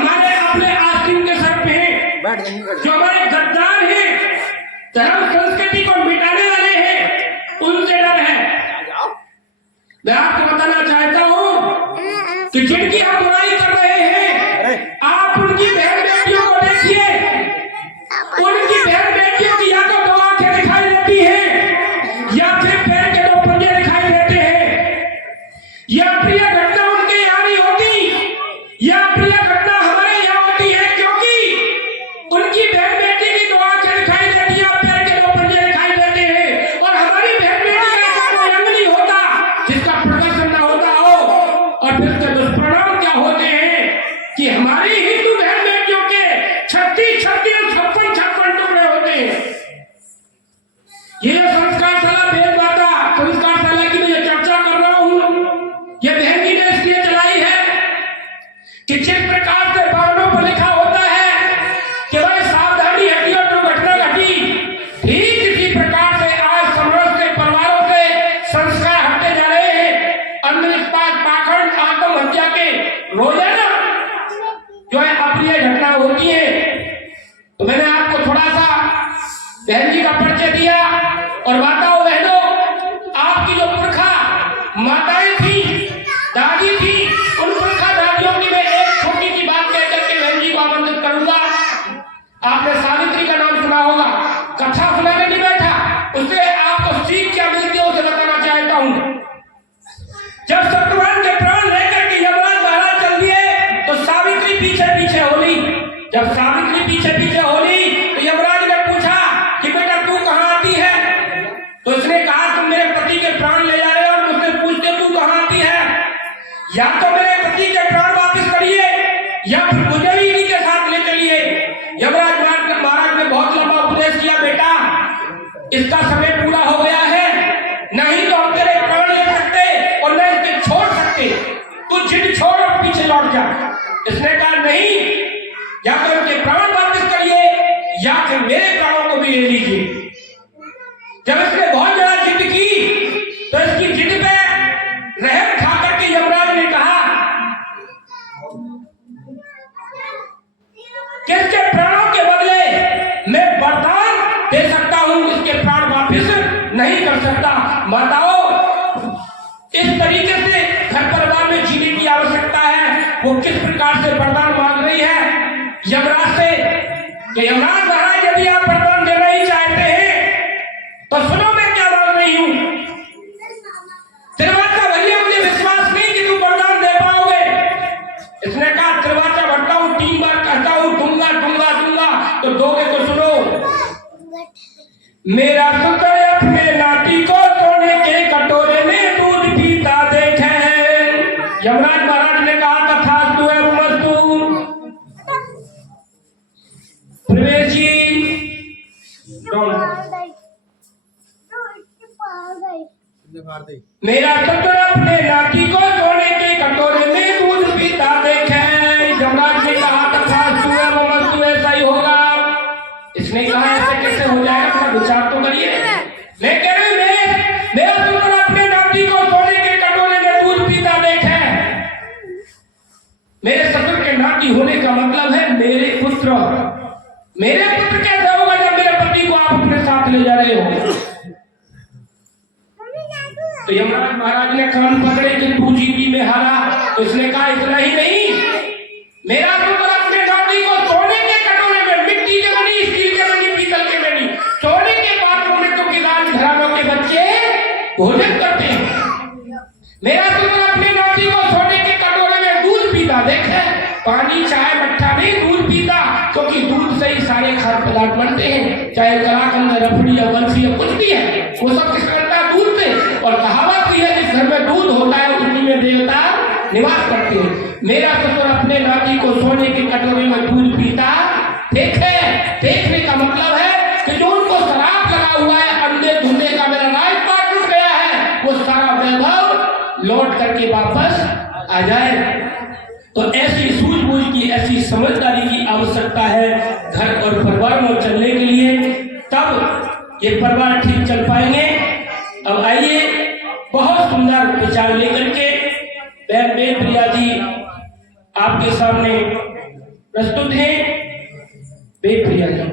हमारे अपने आस्तीन के सर पे हैं, जो हमारे गद्दार हैं, धर्म संस्कृति को मिटाने वाले हैं, उनसे डर है। मैं आपको बताना चाहता हूं कि जिनकी आप बुराई कर रहे हैं, आप उनकी बहन बेटियों को देखिए। उनकी बहन बेटियों की या तो 2 आंखें दिखाई देती है या फिर पैर के 2 पंजे दिखाई देते हैं। यह प्रिय घटना उनके यहाँ नहीं होती, यह प्रिय घटना हमारे यहाँ होती है, क्योंकि उनकी बहन बेटी की 2 आंखें दिखाई देती है, पैर के 2 पंजे दिखाई देते हैं, और हमारी बहन बेटी का ऐसा कोई अंग नहीं होता जिसका प्रदर्शन न होता हो। और फिर उसके दुष्परिणाम क्या होते हैं कि हमारी हिंदू बहन बेटियों के 36 और 56 टुकड़े होते हैं। ये संस्कारशाला भेद माता संस्कारशाला की मैं चर्चा कर रहा हूँ, ये बहन जी ने इसलिए चलाई है कि जिस प्रकार से वाहनों पर लिखा होता है कि भाई सावधानी हटी और दुर्घटना घटी, ठीक इसी प्रकार से आज समाज के परिवारों से संस्कार हटते जा रहे हैं। अंधविश्वास, पाखंड, आत्महत्या के रोजाना जो है अप्रिय घटना होती है। तो मैंने आपको थोड़ा सा बहन जी का परिचय दिया। और माताओं बहनों, आपकी जो पुरखा माताएं थी, दादी थी, उन पुरखा दादियों की मैं एक छोटी सी बात कहकर के बहन जी को आमंत्रित करूंगा। आपने सावित्री का नाम सुना होगा, कथा सुनाने नहीं बैठा, उससे आपको सीख क्या मिलती है उसे बताना चाहता हूँ। जब सत्यवान के प्राण लेकर के यमराज महाराज चल दिए तो सावित्री पीछे पीछे होली। जब सावित्री पीछे पीछे होली तो यमराज ने पूछा कि बेटा तू कहाँ आती है? तो उसने कहा तुम मेरे पति के प्राण ले जा रहे हो और मुझसे पूछते तू कहाँ आती है? या तो मेरे पति के प्राण वापस करिए या फिर मुझे भी इन्हीं के साथ ले चलिए। यमराज महाराज ने बहुत लंबा उपदेश किया, बेटा इसका समय पूरा हो गया है, नहीं तो हम तेरे प्राण ले सकते और न इसके छोड़ सकते, तू जिद छोड़ और पीछे लौट जा। इसने कहा नहीं, या तो इनके प्राण वापस करिए या फिर मेरे प्राणों को भी ले लीजिए। जब इसने बहुत ज्यादा जिद की तो इसकी जिद पे रहम खाकर के यमराज ने कहा कि इसके प्राणों के बदले मैं वरदान दे सकता हूं, इसके प्राण वापस नहीं कर सकता। माताओं, इस तरीके से घर परिवार में जीने की आवश्यकता है। वो किस प्रकार से वरदान मांग रही है यमराज से कि यमराज महाराज यदि आप वरदान देना ही चाहते हैं तो सुनो मैं क्या मांग रही हूं। त्रिवाचा भैया मुझे विश्वास नहीं कि तुम वरदान दे पाओगे। इसने कहा त्रिवाचा भट्टा हूं, 3 बार कहता हूं दूंगा दूंगा दूंगा, तो दोगे तो सुनो। मेरा शुक्र अपने नाती को सोने के कटोरे में दूध पीता देखे। यमराज महाराज ने कहा तथास्तु एवमस्तु। प्रवेश जी मेरा शुक्र अपने नाती को सोने के कटोरे में दूध पीता देखे। यमराज ने कहा तथास्तु एवमस्तु, ऐसा ही होगा। इसने कहा ऐसे कैसे हो जाएगा, थोड़ा विचार तो करिए। मैं कह रही मेरा शुक्र अपने नाती को सोने के कटोरे में दूध पीता देखे। मेरे ससुर के नाती होने का मतलब है मेरे पुत्र। मेरे पुत्र कैसे होगा जब मेरे पति को आप अपने साथ ले जा रहे हो? तो यमराज महाराज ने कान पकड़े कि तू जीती में हारा। तो इसने कहा इतना ही नहीं, मेरा शुक्र अपने नाती को सोने के कटोरे में, मिट्टी के बनी, स्टील के बनी, पीतल के बनी, सोने के पात्रों में तो किसान घरानों के बच्चे भोजन करते हैं। मेरा शुक्र अपने नाती को सोने के कटोरे में दूध पीता देखे। पानी, चाय, मट्ठा नहीं, दूध पीता, क्योंकि दूध से ही सारे खाद्य पदार्थ बनते हैं, चाहे कलाकंद, रबड़ी या बंसी या कुछ भी है, वो सब किस बनता है? दूध से। और कहावत भी है जिस घर में दूध होता है उसी में देवता निवास करते हैं। मेरा ससुर अपने नाती को सोने के कटोरे में दूध पीता देखे। देखने का मतलब है कि जो उनको शराब लगा हुआ है, अंधे धुंधे का मेरा राजपाट लुट गया है, वो सारा वैभव लौट करके वापस आ जाए। तो ऐसी सूझबूझ की, ऐसी समझदारी की आवश्यकता है घर और परिवार में चलने के लिए, तब ये परिवार ठीक चल पाएंगे। अब आइए बहुत सुंदर विचार लेकर के बहन प्रिया जी आपके सामने प्रस्तुत है बेप्रिया जी।